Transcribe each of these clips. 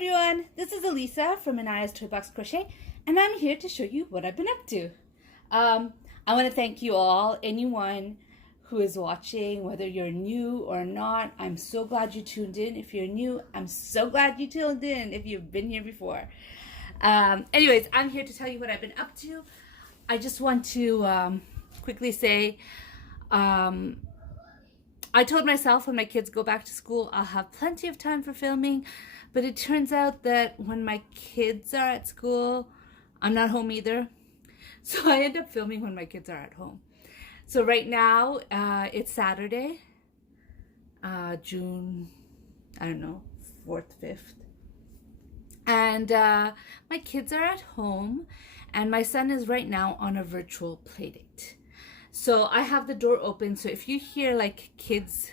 everyone, this is Elisa from Anaya's Toy Box Crochet, and I'm here to show you what I've been up to. I want to thank you all, anyone who is watching, whether you're new or not. I'm so glad you tuned in. If you're new, I'm so glad you tuned in if you've been here before. Anyways, I'm here to tell you what I've been up to. I just want to quickly say, I told myself when my kids go back to school, I'll have plenty of time for filming, but it turns out that when my kids are at school, I'm not home either. So I end up filming when my kids are at home. So right now, it's Saturday, June, I don't know, 4th, 5th. And my kids are at home, and my son is right now on a virtual playdate. So I have the door open, so if you hear like kids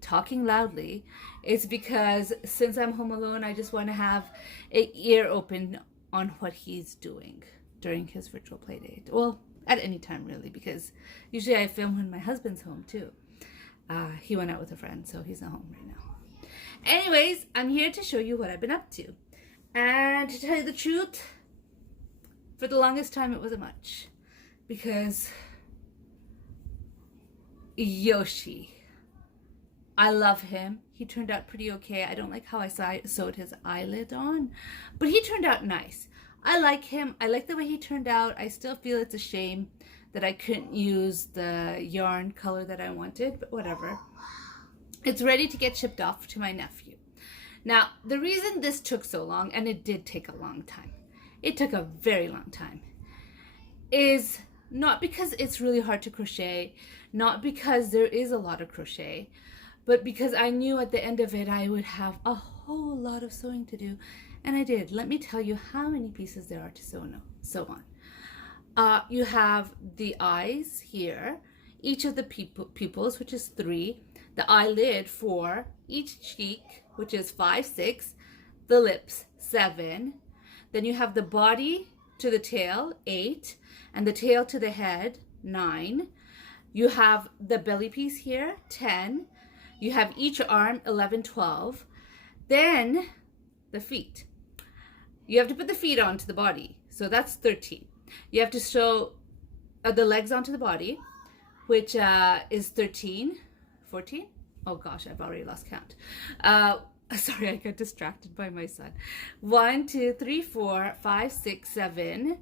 talking loudly, it's because since I'm home alone, I just want to have an ear open on what he's doing during his virtual playdate. Well, at any time really, because usually I film when my husband's home too. He went out with a friend, so he's not home right now. Anyways, I'm here to show you what I've been up to. And to tell you the truth, for the longest time it wasn't much, because Yoshi, I love him. He turned out pretty okay. I don't like how I sewed his eyelid on, but he turned out nice. I like him. I like the way he turned out. I still feel it's a shame that I couldn't use the yarn color that I wanted, but whatever. It's ready to get shipped off to my nephew. Now, the reason this took so long, and it did take a long time, it took a very long time, is not because it's really hard to crochet, not because there is a lot of crochet, but because I knew at the end of it I would have a whole lot of sewing to do. And I did. Let me tell you how many pieces there are to sew on. You have the eyes here, each of the pupils, which is 3, the eyelid 4, each cheek, which is 5, 6, the lips 7, then you have the body to the tail 8, and the tail to the head 9. You have the belly piece here 10. You have each arm 11, 12. Then the feet. You have to put the feet onto the body, so that's 13. You have to sew the legs onto the body, which is 13, 14. Oh gosh, I've already lost count. Sorry, I got distracted by my son. 1, 2, 3, 4, 5, 6, 7,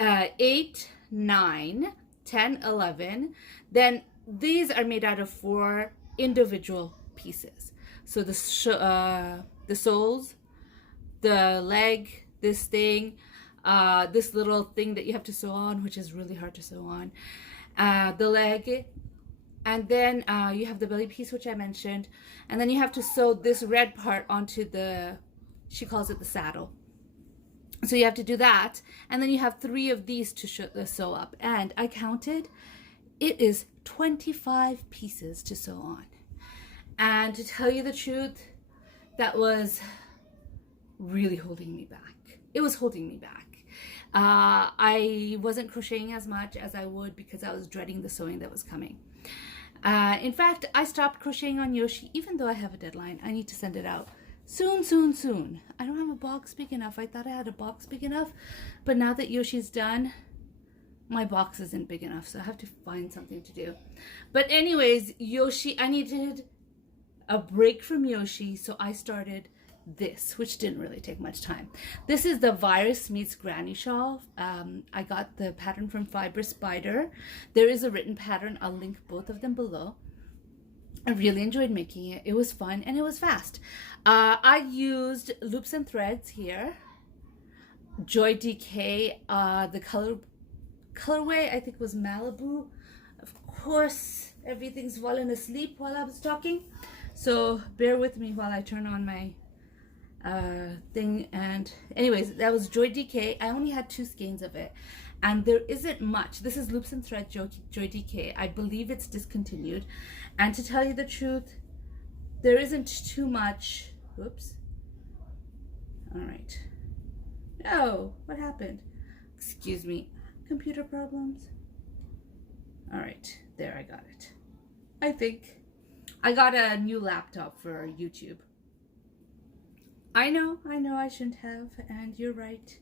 8, 9, 10, 11. Then these are made out of 4 individual pieces. So the soles, the leg, this thing, this little thing that you have to sew on, which is really hard to sew on, the leg, and then you have the belly piece, which I mentioned, and then you have to sew this red part onto the, she calls it the saddle. So you have to do that, and then you have 3 of these to sew up, and I counted, it is 25 pieces to sew on. And to tell you the truth, that was really holding me back. It was holding me back. I wasn't crocheting as much as I would because I was dreading the sewing that was coming. In fact, I stopped crocheting on Yoshi, even though I have a deadline. I need to send it out soon, soon, soon. I don't have a box big enough. I thought I had a box big enough, but now that Yoshi's done, my box isn't big enough, so I have to find something to do. But anyways, Yoshi, I needed a break from Yoshi, so I started this, which didn't really take much time. This is the Virus Meets Granny shawl. I got the pattern from Fiber Spider. There is a written pattern. I'll link both of them below. I really enjoyed making it. It was fun and it was fast. I used loops and threads here. Joy DK, the colorway I think was Malibu. Of course, everything's fallen asleep while I was talking, so bear with me while I turn on my thing. And anyways, that was Joy DK. I only had 2 skeins of it, and there isn't much. This is Loops and Thread Joy DK. I believe it's discontinued, and to tell you the truth, there isn't too much. Oops. All right. No, what happened? Excuse me, computer problems. All right, there, I got it. I think I got a new laptop for YouTube. I know I shouldn't have, and you're right.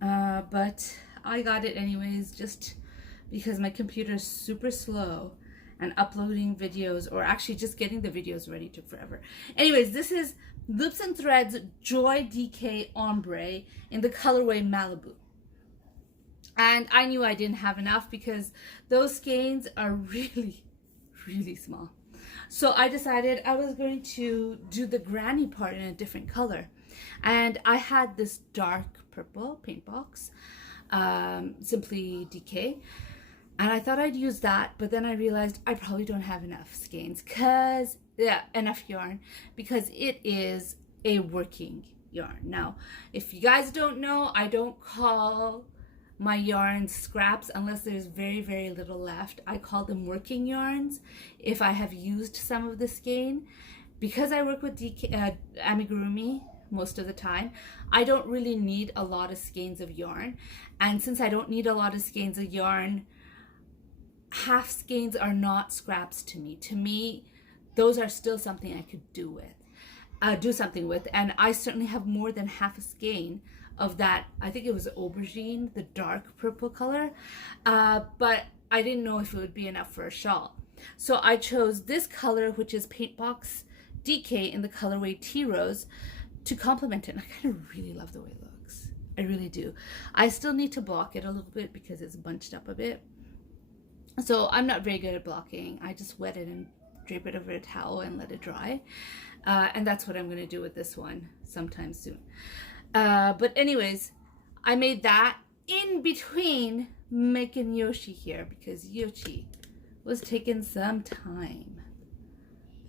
But I got it anyways, just because my computer is super slow and uploading videos, or actually just getting the videos ready, took forever. Anyways, this is Loops and Threads Joy DK Ombre in the colorway Malibu. And I knew I didn't have enough because those skeins are really, really small. So I decided I was going to do the granny part in a different color. And I had this dark purple paint box, Simply DK. And I thought I'd use that, but then I realized I probably don't have enough skeins, enough yarn, because it is a working yarn. Now, if you guys don't know, I don't call my yarns scraps unless there's very, very little left. I call them working yarns if I have used some of the skein. Because I work with amigurumi most of the time, I don't really need a lot of skeins of yarn. And since I don't need a lot of skeins of yarn, half skeins are not scraps to me. To me, those are still something I could do something with. And I certainly have more than half a skein of that. I think it was aubergine, the dark purple color, but I didn't know if it would be enough for a shawl. So I chose this color, which is Paintbox DK in the colorway Tea Rose, to complement it. And I kind of really love the way it looks. I really do. I still need to block it a little bit because it's bunched up a bit. So I'm not very good at blocking. I just wet it and drape it over a towel and let it dry. And that's what I'm going to do with this one sometime soon. But anyways, I made that in between making Yoshi here, because Yoshi was taking some time.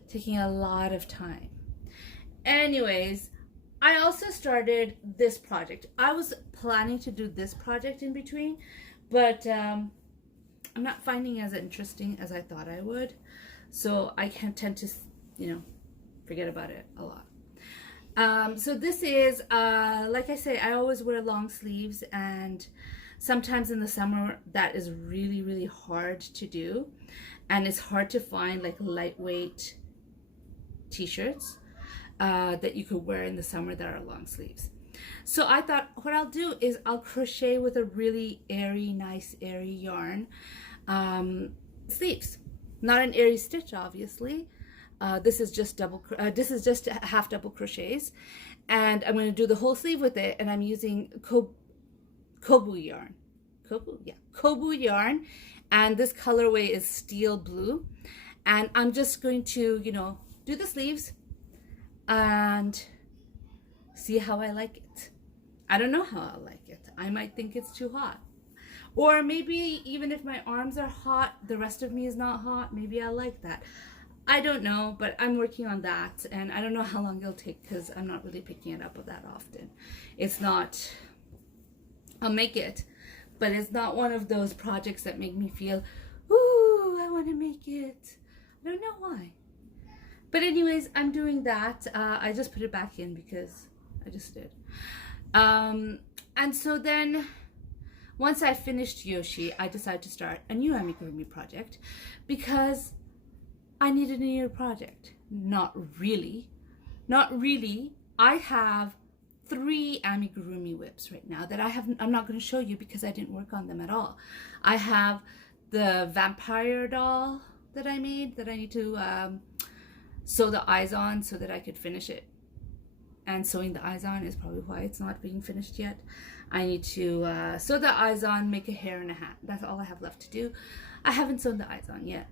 Taking a lot of time. Anyways, I also started this project. I was planning to do this project in between, but I'm not finding it as interesting as I thought I would. So I can tend to, forget about it a lot. So this is, like I say, I always wear long sleeves, and sometimes in the summer that is really, really hard to do. And it's hard to find like lightweight t-shirts that you could wear in the summer that are long sleeves. So I thought what I'll do is I'll crochet with a really airy, nice airy yarn sleeves. Not an airy stitch, obviously. This is just half double crochets, and I'm going to do the whole sleeve with it. And I'm using Kobu yarn. Kobu yarn, and this colorway is steel blue. And I'm just going to, do the sleeves and see how I like it. I don't know how I like it. I might think it's too hot. Or maybe even if my arms are hot, the rest of me is not hot, maybe I like that. I don't know, but I'm working on that, and I don't know how long it'll take because I'm not really picking it up that often. It's not, I'll make it, but it's not one of those projects that make me feel, ooh, I want to make it. I don't know why. But anyways, I'm doing that. I just put it back in because I just did. And so then, once I finished Yoshi, I decided to start a new amigurumi project because I needed a new project. Not really. I have 3 amigurumi whips right now that I'm not going to show you because I didn't work on them at all. I have the vampire doll that I made that I need to sew the eyes on so that I could finish it. And sewing the eyes on is probably why it's not being finished yet. I need to sew the eyes on, make a hair and a hat. That's all I have left to do. I haven't sewn the eyes on yet.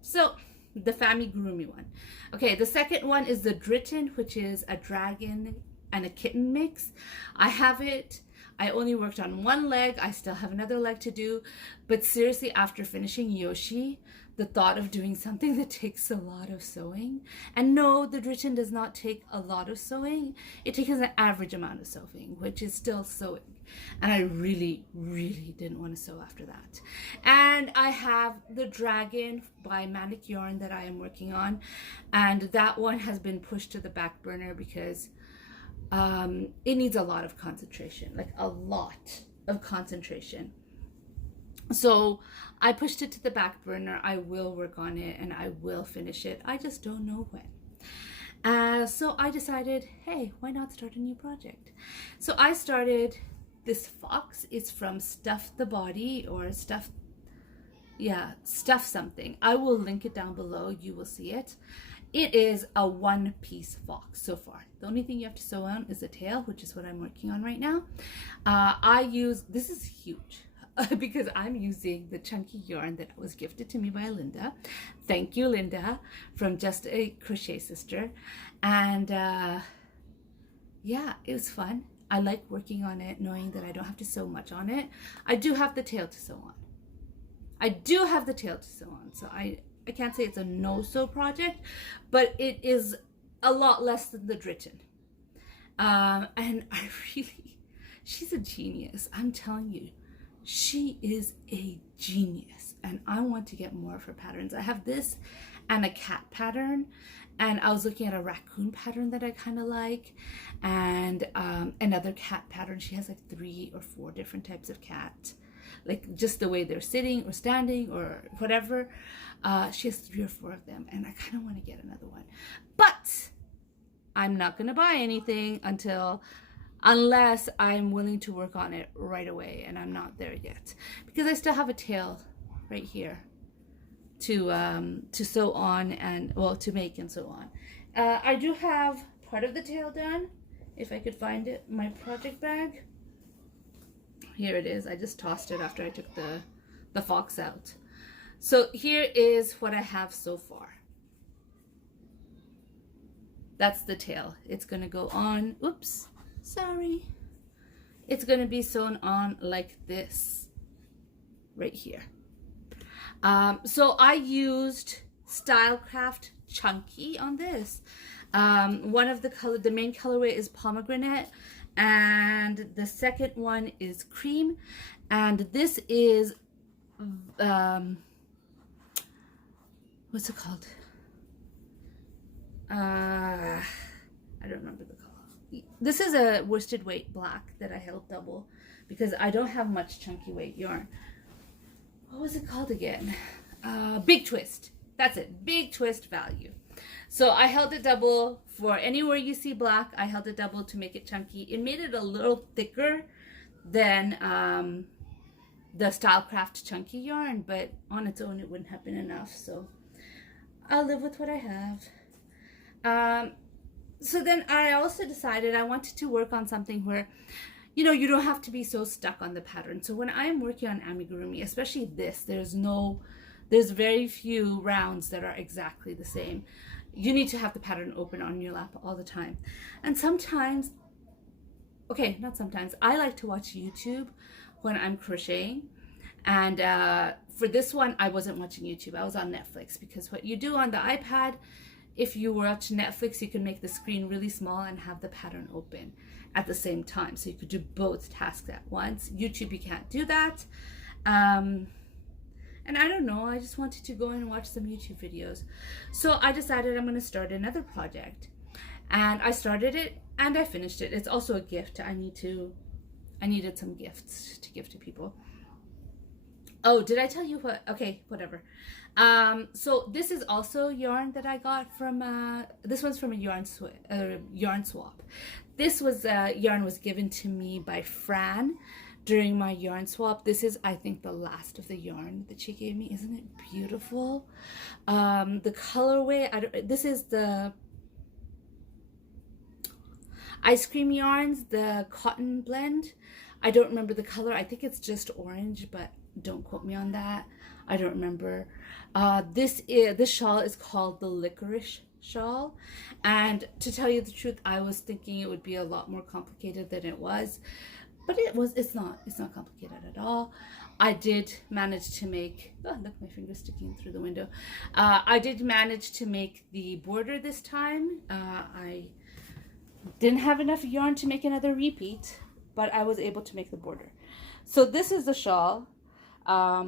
So, the Famigurumi one. Okay, the second one is the Dritten, which is a dragon and a kitten mix. I have it. I only worked on one leg. I still have another leg to do. But seriously, after finishing Yoshi, the thought of doing something that takes a lot of sewing. And no, the Dritten does not take a lot of sewing. It takes an average amount of sewing, which is still sewing. And I really, really didn't want to sew after that. And I have the Dragon by Manic Yarn that I am working on. And that one has been pushed to the back burner because it needs a lot of concentration, like a lot of concentration. So I pushed it to the back burner. I will work on it and I will finish it. I just don't know when. So I decided, hey, why not start a new project? So I started this fox. It's from Stuff the Body or Stuff something. I will link it down below. You will see it. It is a one-piece fox so far. The only thing you have to sew on is the tail, which is what I'm working on right now. This is huge because I'm using the chunky yarn that was gifted to me by Linda. Thank you, Linda, from Just a Crochet Sister. And yeah, it was fun. I like working on it, knowing that I don't have to sew much on it. I do have the tail to sew on. So I can't say it's a no-sew project, but it is a lot less than the Dritten. And she's a genius. I'm telling you, she is a genius. And I want to get more of her patterns. I have this and a cat pattern. And I was looking at a raccoon pattern that I kind of like. And another cat pattern. She has like 3 or 4 different types of cat. Like just the way they're sitting or standing or whatever. She has 3 or 4 of them, and I kind of want to get another one. But I'm not going to buy anything unless I'm willing to work on it right away, and I'm not there yet. Because I still have a tail right here to sew on and, well, to make and sew on. I do have part of the tail done, if I could find it, my project bag. Here it is. I just tossed it after I took the fox out. So here is what I have so far. That's the tail. It's going to go on. Oops, sorry. It's going to be sewn on like this right here. So I used Stylecraft Chunky on this. One of the main colorway is pomegranate. And the second one is cream, and this is what's it called? I don't remember the color. This is a worsted weight black that I held double because I don't have much chunky weight yarn. What was it called again? Big Twist. That's it. Big Twist value. So I held it double for anywhere you see black. I held it double to make it chunky. It made it a little thicker than the Stylecraft chunky yarn, but on its own it wouldn't have been enough. So I'll live with what I have. So then I also decided I wanted to work on something where, you know, you don't have to be so stuck on the pattern. So when I'm working on amigurumi, especially this, there's very few rounds that are exactly the same. You need to have the pattern open on your lap all the time. And sometimes, okay, not sometimes, I like to watch YouTube when I'm crocheting. And for this one, I wasn't watching YouTube. I was on Netflix, because what you do on the iPad, if you watch Netflix, you can make the screen really small and have the pattern open at the same time. So you could do both tasks at once. YouTube, you can't do that. And I don't know, I just wanted to go and watch some YouTube videos. So I decided I'm going to start another project. And I started it and I finished it. It's also a gift. I needed some gifts to give to people. Oh, did I tell you what? Okay, whatever. So this is also yarn that I got from, this one's from a yarn swap. This was, yarn was given to me by Fran during my yarn swap. This is, I think, the last of the yarn that she gave me. Isn't it beautiful? The colorway, this is the ice cream yarns, the cotton blend. I don't remember the color. I think it's just orange, but don't quote me on that. I don't remember. This shawl is called the licorice shawl, and to tell you the truth, I was thinking it would be a lot more complicated than it was. But it's not complicated at all. I did manage to make, oh, look, my finger's sticking through the window. I did manage to make the border this time. I didn't have enough yarn to make another repeat, but I was able to make the border. So this is the shawl. I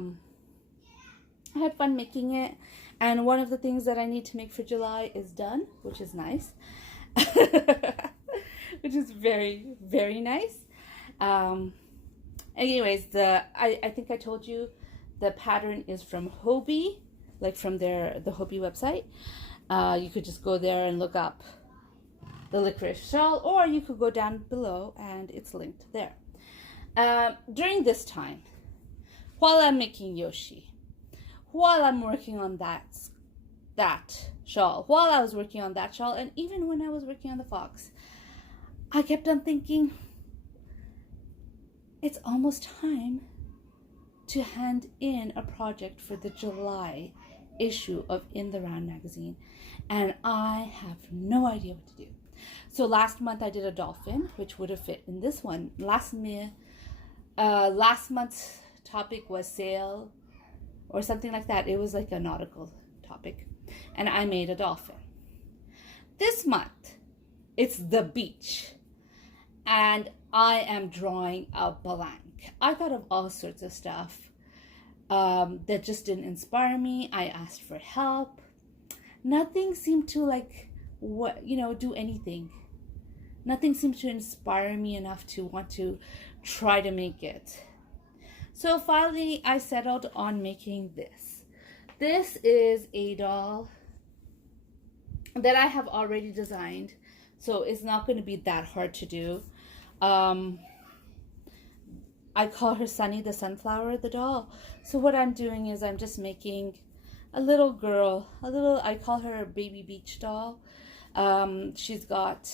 had fun making it. And one of the things that I need to make for July is done, which is nice. Which is very, very nice. Anyways, I think I told you the pattern is from Hobbii, like from the Hobbii website. You could just go there and look up the licorice shawl, or you could go down below and it's linked there. During this time, while I'm making Yoshi, while I'm working on that shawl, while I was working on that shawl, and even when I was working on the fox, I kept on thinking, it's almost time to hand in a project for the July issue of In the Round magazine, and I have no idea what to do. So last month I did a dolphin, which would have fit in this one. Last month's topic was sail or something like that. It was like a nautical topic, and I made a dolphin. This month it's the beach, and I am drawing a blank. I thought of all sorts of stuff that just didn't inspire me. I asked for help. Nothing seemed to do anything. Nothing seemed to inspire me enough to want to try to make it. So finally I settled on making this. This is a doll that I have already designed, so it's not going to be that hard to do. I call her Sunny the Sunflower, the doll. So what I'm doing is I'm just making a little girl, I call her a baby beach doll. She's got,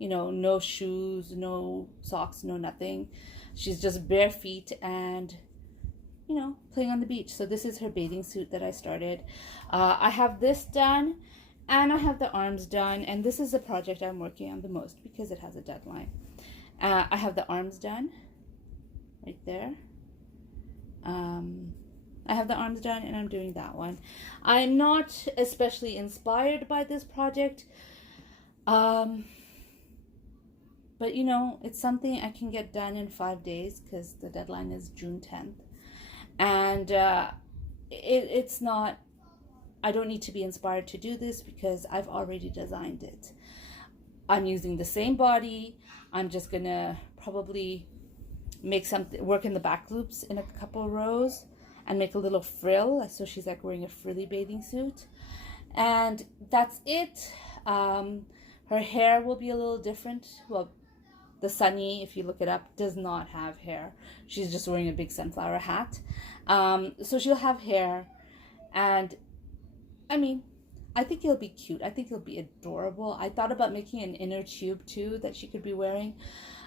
no shoes, no socks, no nothing. She's just bare feet and, playing on the beach. So this is her bathing suit that I started. I have this done, and I have the arms done, and this is the project I'm working on the most because it has a deadline. I have the arms done right there. I have the arms done, and I'm doing that one. I'm not especially inspired by this project, but it's something I can get done in 5 days because the deadline is June 10th, and it's not, I don't need to be inspired to do this because I've already designed it. I'm using the same body. I'm just gonna probably make something, work in the back loops in a couple rows and make a little frill, so she's like wearing a frilly bathing suit, and that's it. Her hair will be a little different. Well, the Sunny, if you look it up, does not have hair. She's just wearing a big sunflower hat. So she'll have hair, and I think it'll be cute. I think it'll be adorable. I thought about making an inner tube too that she could be wearing.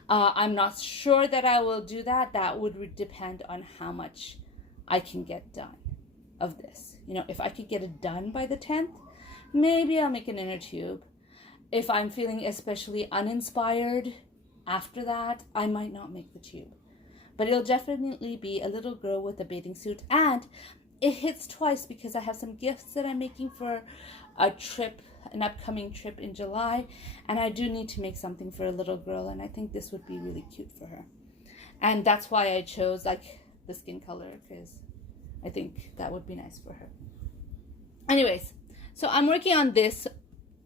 I'm not sure that I will do that. That would depend on how much I can get done of this. If I could get it done by the 10th, maybe I'll make an inner tube. If I'm feeling especially uninspired after that, I might not make the tube. But it'll definitely be a little girl with a bathing suit, and it hits twice because I have some gifts that I'm making for a trip, an upcoming trip in July, and I do need to make something for a little girl, and I think this would be really cute for her. And that's why I chose the skin color, because I think that would be nice for her. Anyways, so I'm working on this,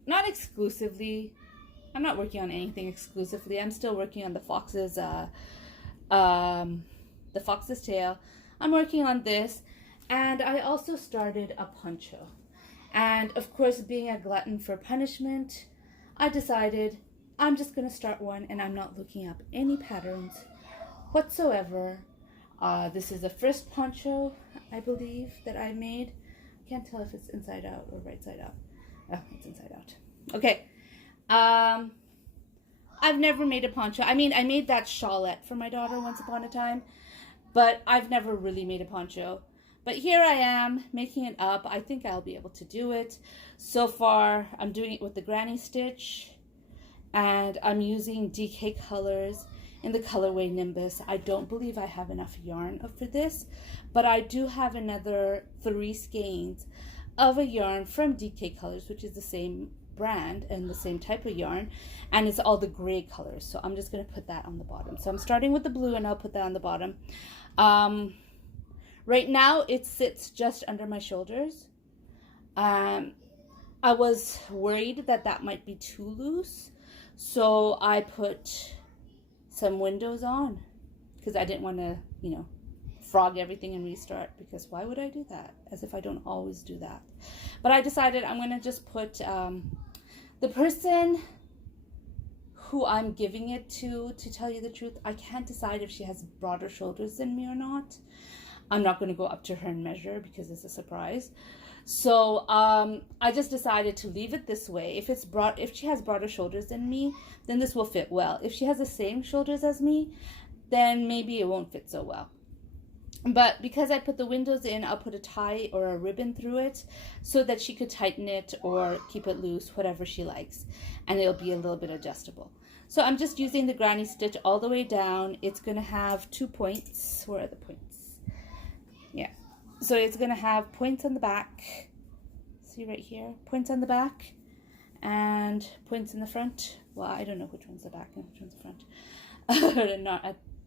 not exclusively. I'm not working on anything exclusively. I'm still working on the fox's tail. I'm working on this, and I also started a poncho. And of course, being a glutton for punishment, I decided I'm just going to start one, and I'm not looking up any patterns whatsoever. This is the first poncho, I believe, that I made. I can't tell if it's inside out or right side out. Oh, it's inside out. Okay. I've never made a poncho. I made that shawlette for my daughter once upon a time, but I've never really made a poncho. But here I am making it up. I think I'll be able to do it. So far, I'm doing it with the granny stitch, and I'm using DK colors in the colorway Nimbus. I don't believe I have enough yarn for this, but I do have another 3 skeins of a yarn from DK Colors, which is the same brand and the same type of yarn, and it's all the gray colors. So I'm just going to put that on the bottom. So I'm starting with the blue, and I'll put that on the bottom. Right now it sits just under my shoulders. I was worried that might be too loose, so I put some windows on because I didn't want to, frog everything and restart, because why would I do that? As if I don't always do that. But I decided I'm going to just put the person who I'm giving it to tell you the truth. I can't decide if she has broader shoulders than me or not. I'm not going to go up to her and measure because it's a surprise. So I just decided to leave it this way. If she has broader shoulders than me, then this will fit well. If she has the same shoulders as me, then maybe it won't fit so well. But because I put the windows in, I'll put a tie or a ribbon through it so that she could tighten it or keep it loose, whatever she likes. And it'll be a little bit adjustable. So I'm just using the granny stitch all the way down. It's going to have 2 points. Where are the points? Yeah. So it's going to have points on the back. See right here? Points on the back and points in the front. Well, I don't know which one's the back and which one's the front.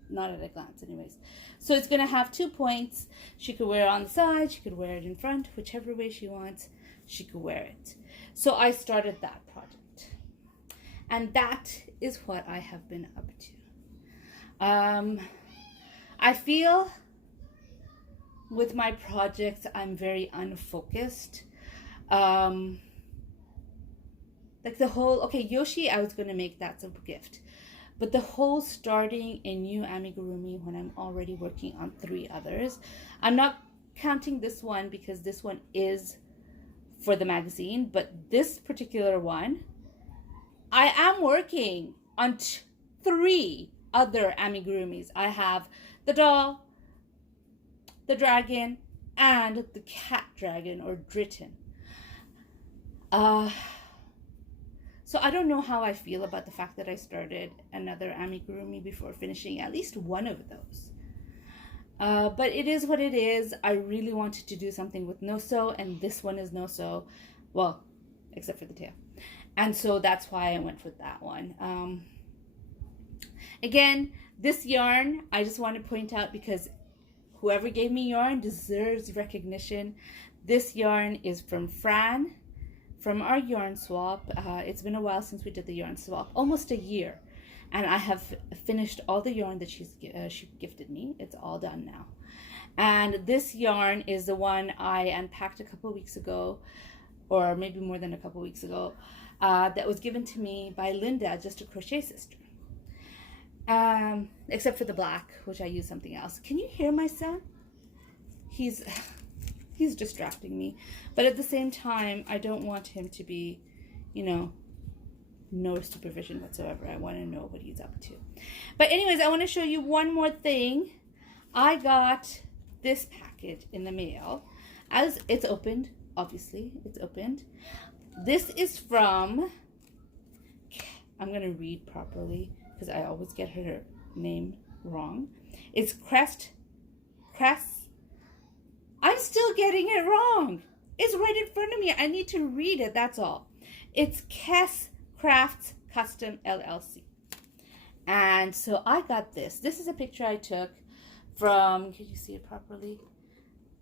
Not at a glance anyways. So it's going to have 2 points. She could wear it on the side. She could wear it in front. Whichever way she wants, she could wear it. So I started that project. And that is what I have been up to. I feel with my projects, I'm very unfocused. Like the whole, okay, Yoshi, I was going to make that as a gift. But the whole starting a new amigurumi when I'm already working on 3 others, I'm not counting this one because this one is for the magazine, but this particular one, I am working on 3 other amigurumis. I have the doll, the dragon, and the cat dragon or Dritten. So I don't know how I feel about the fact that I started another amigurumi before finishing at least one of those. But it is what it is. I really wanted to do something with no-sew, and this one is no-sew. Well, except for the tail. And so that's why I went with that one. Again, this yarn, I just want to point out because whoever gave me yarn deserves recognition. This yarn is from Fran, from our yarn swap. It's been a while since we did the yarn swap, almost a year. And I have finished all the yarn that she gifted me. It's all done now. And this yarn is the one I unpacked a couple of weeks ago, or maybe more than a couple of weeks ago, that was given to me by Linda, just a crochet sister. Except for the black, which I use something else. Can you hear my son? He's distracting me. But at the same time, I don't want him to be, you know, no supervision whatsoever. I want to know what he's up to. But anyways, I want to show you one more thing. I got this package in the mail. As it's opened, obviously, it's opened. This is from, I'm going to read properly because I always get her name wrong. It's Crest. I'm still getting it wrong. It's right in front of me. I need to read it, that's all. It's Kess Crafts Custom LLC. And so I got this. This is a picture I took from, can you see it properly?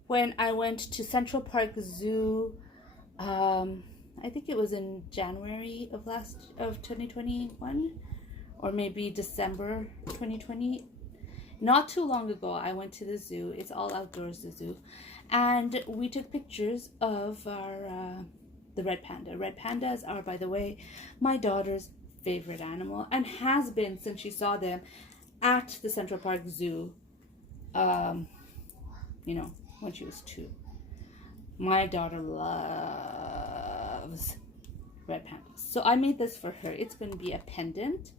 When I went to Central Park Zoo, I think it was in January of 2021, or maybe December 2020. Not too long ago, I went to the zoo. It's all outdoors, the zoo. And we took pictures of our the red panda. Red pandas are, by the way, my daughter's favorite animal and has been since she saw them at the Central Park Zoo, you know, when she was 2. My daughter loves red pandas. So I made this for her. It's going to be a pendant.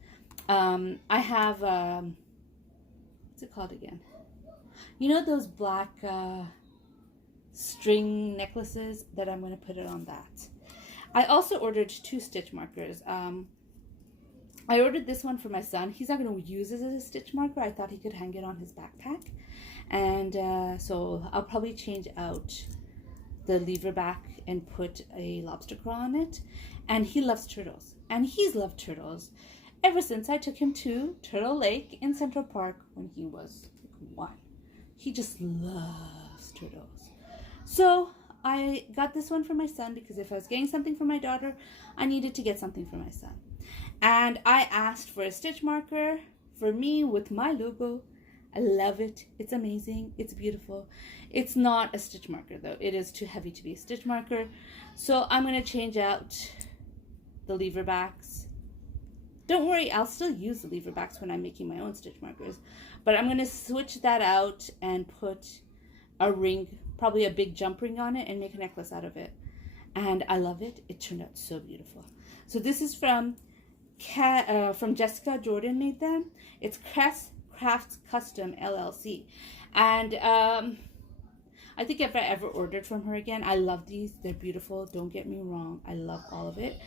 I have, what's it called again? You know those black string necklaces that I'm going to put it on that. I also ordered 2 stitch markers. I ordered this one for my son. He's not going to use it as a stitch marker. I thought he could hang it on his backpack. And so I'll probably change out the lever back and put a lobster claw on it. And he loves turtles. And he's loved turtles ever since I took him to Turtle Lake in Central Park when he was 1. He just loves turtles. So I got this one for my son because if I was getting something for my daughter, I needed to get something for my son. And I asked for a stitch marker for me with my logo. I love it. It's amazing. It's beautiful. It's not a stitch marker though. It is too heavy to be a stitch marker. So I'm going to change out the lever backs Don't worry, I'll still use the lever backs when I'm making my own stitch markers. But I'm going to switch that out and put a ring, probably a big jump ring on it, and make a necklace out of it. And I love it. It turned out so beautiful. So this is from Jessica Jordan made them. It's Crafts Custom LLC. And I think if I ever ordered from her again, I love these. They're beautiful. Don't get me wrong. I love all of it.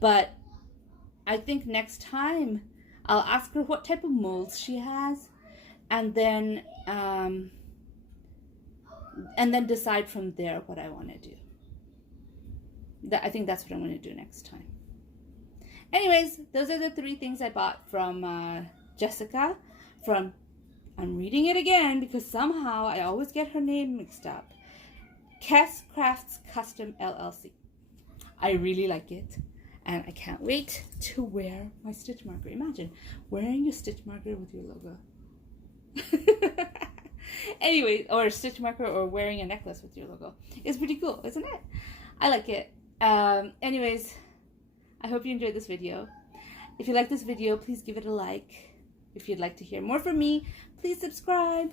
But I think next time I'll ask her what type of molds she has, and then decide from there what I want to do. I think that's what I'm going to do next time. Anyways, those are the 3 things I bought from Jessica. I'm reading it again because somehow I always get her name mixed up. Crafts Custom LLC. I really like it, and I can't wait to wear my stitch marker. Imagine wearing your stitch marker with your logo. Anyway, or a stitch marker, or wearing a necklace with your logo. It's pretty cool, isn't it? I like it. Anyways, I hope you enjoyed this video. If you like this video, please give it a like. If you'd like to hear more from me, please subscribe.